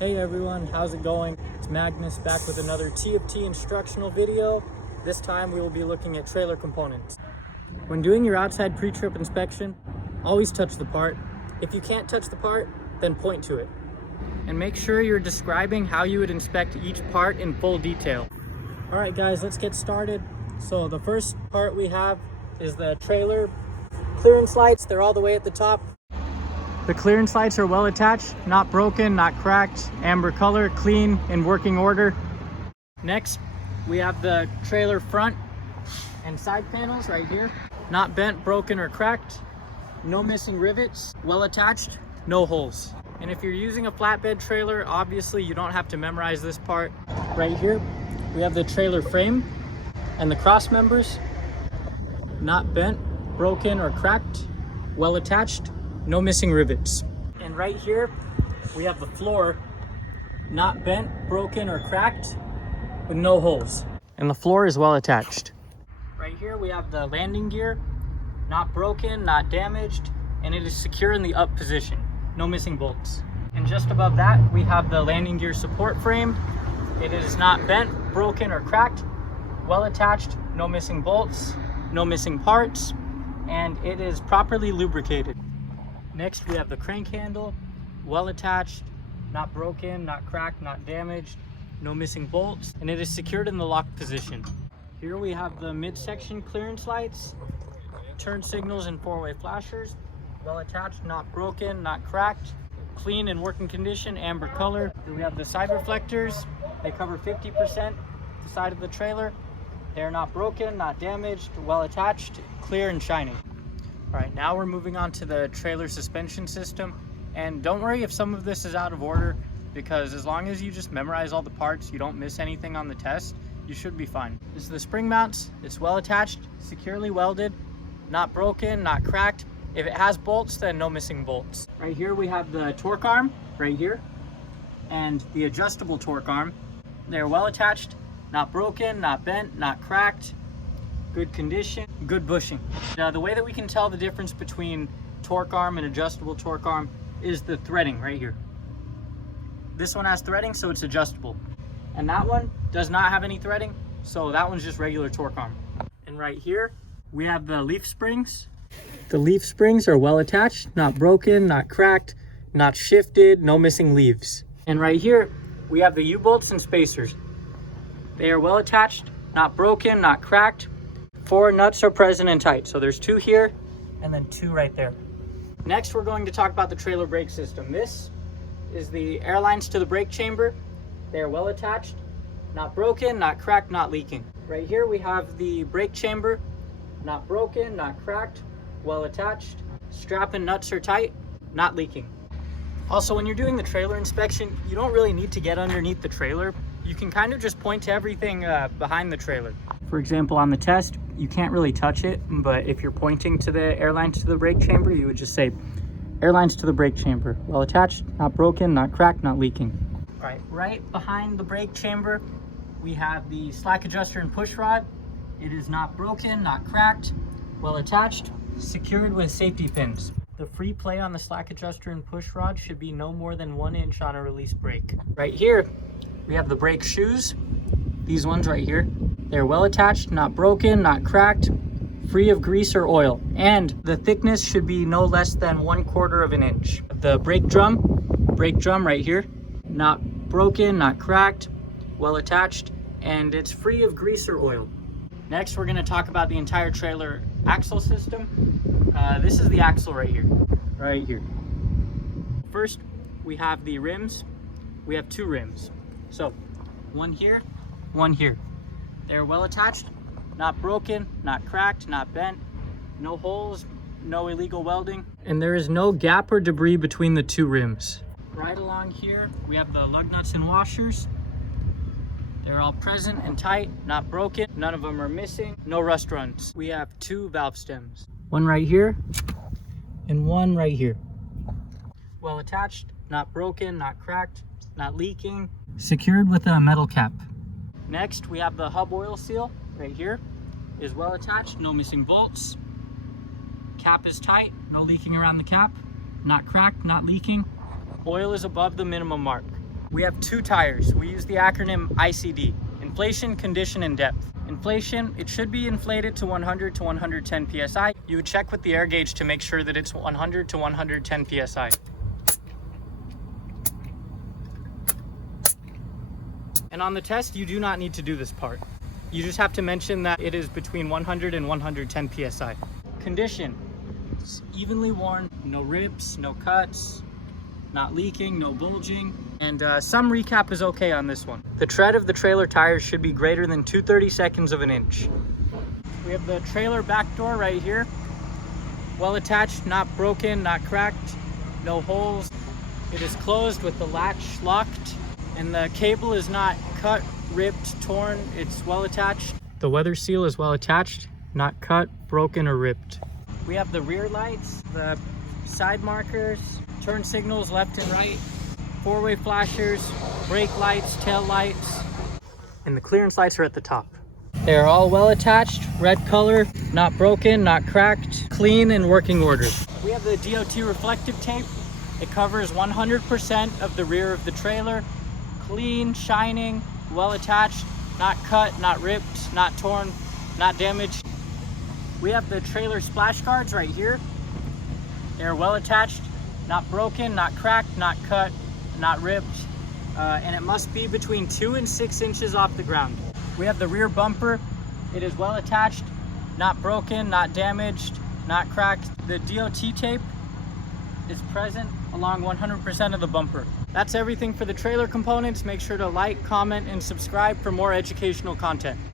Hey everyone, how's it going? It's Magnus back with another TFT instructional video. This time we will be looking at trailer components. When doing your outside pre-trip inspection, always touch the part. If you can't touch the part, then point to it. And make sure you're describing how you would inspect each part in full detail. All right guys, let's get started. So the first part we have is the trailer clearance lights. They're all the way at the top. The clearance lights are well attached, not broken, not cracked, amber color, clean, in working order. Next, we have the trailer front and side panels right here. Not bent, broken, or cracked. No missing rivets, well attached, no holes. And if you're using a flatbed trailer, obviously you don't have to memorize this part. Right here, we have the trailer frame and the cross members. Not bent, broken, or cracked, well attached, no missing rivets. And right here, we have the floor, not bent, broken, or cracked, with no holes. And the floor is well attached. Right here, we have the landing gear, not broken, not damaged, and it is secure in the up position, no missing bolts. And just above that, we have the landing gear support frame. It is not bent, broken, or cracked, well attached, no missing bolts, no missing parts, and it is properly lubricated. Next, we have the crank handle, well attached, not broken, not cracked, not damaged, no missing bolts, and it is secured in the lock position. Here we have the midsection clearance lights, turn signals and four-way flashers, well attached, not broken, not cracked, clean in working condition, amber color. Then we have the side reflectors. They cover 50% the side of the trailer. They're not broken, not damaged, well attached, clear and shining. All right, now we're moving on to the trailer suspension system. And don't worry if some of this is out of order, because as long as you just memorize all the parts, you don't miss anything on the test, you should be fine. This is the spring mounts. It's well attached, securely welded, not broken, not cracked. If it has bolts, then no missing bolts. Right here we have the torque arm, right here, and the adjustable torque arm. They're well attached, not broken, not bent, not cracked, good condition, good bushing. Now, the way that we can tell the difference between torque arm and adjustable torque arm is the threading right here. This one has threading, so it's adjustable. And that one does not have any threading, so that one's just regular torque arm. And right here, we have the leaf springs. The leaf springs are well attached, not broken, not cracked, not shifted, no missing leaves. And right here, we have the U-bolts and spacers. They are well attached, not broken, not cracked. 4 nuts are present and tight. So there's 2 here and then 2 right there. Next, we're going to talk about the trailer brake system. This is the air lines to the brake chamber. They are well attached, not broken, not cracked, not leaking. Right here, we have the brake chamber, not broken, not cracked, well attached. Strap and nuts are tight, not leaking. Also, when you're doing the trailer inspection, you don't really need to get underneath the trailer. You can kind of just point to everything behind the trailer. For example, on the test, you can't really touch it, but if you're pointing to the air lines to the brake chamber, you would just say, air lines to the brake chamber, well attached, not broken, not cracked, not leaking. All right behind the brake chamber, we have the slack adjuster and push rod. It is not broken, not cracked, well attached, secured with safety pins. The free play on the slack adjuster and push rod should be no more than 1 inch on a release brake. Right here, we have the brake shoes, these ones right here. They're well attached, not broken, not cracked, free of grease or oil. And the thickness should be no less than 1/4 of an inch. The brake drum right here, not broken, not cracked, well attached, and it's free of grease or oil. Next, we're gonna talk about the entire trailer axle system. This is the axle right here. First, we have the rims. We have 2 rims. So, one here, one here. They're well attached, not broken, not cracked, not bent, no holes, no illegal welding, and there is no gap or debris between the 2 rims. Right along here, we have the lug nuts and washers. They're all present and tight, not broken. None of them are missing, no rust runs. We have 2 valve stems. One right here and one right here. Well attached, not broken, not cracked, not leaking, secured with a metal cap. Next, we have the hub oil seal right here. It is well attached, no missing bolts. Cap is tight, no leaking around the cap. Not cracked, not leaking. Oil is above the minimum mark. We have 2 tires. We use the acronym ICD, inflation, condition, and depth. Inflation, it should be inflated to 100 to 110 PSI. You would check with the air gauge to make sure that it's 100 to 110 PSI. And on the test, you do not need to do this part. You just have to mention that it is between 100 and 110 PSI. Condition, it's evenly worn, no rips, no cuts, not leaking, no bulging. And some recap is okay on this one. The tread of the trailer tires should be greater than 2/32 of an inch. We have the trailer back door right here. Well attached, not broken, not cracked, no holes. It is closed with the latch locked, and the cable is not cut, ripped, torn. It's well attached. The weather seal is well attached, not cut, broken, or ripped. We have the rear lights, the side markers, turn signals left and right, 4-way flashers, brake lights, tail lights, and the clearance lights are at the top. They are all well attached, red color, not broken, not cracked, clean and working order. We have the DOT reflective tape. It covers 100% of the rear of the trailer. Clean, shining, well attached, not cut, not ripped, not torn, not damaged. We have the trailer splash guards right here. They're well attached, not broken, not cracked, not cut, not ripped, and it must be between 2 and 6 inches off the ground. We have the rear bumper. It is well attached, not broken, not damaged, not cracked. The DOT tape is present along 100% of the bumper. That's everything for the trailer components. Make sure to like, comment, and subscribe for more educational content.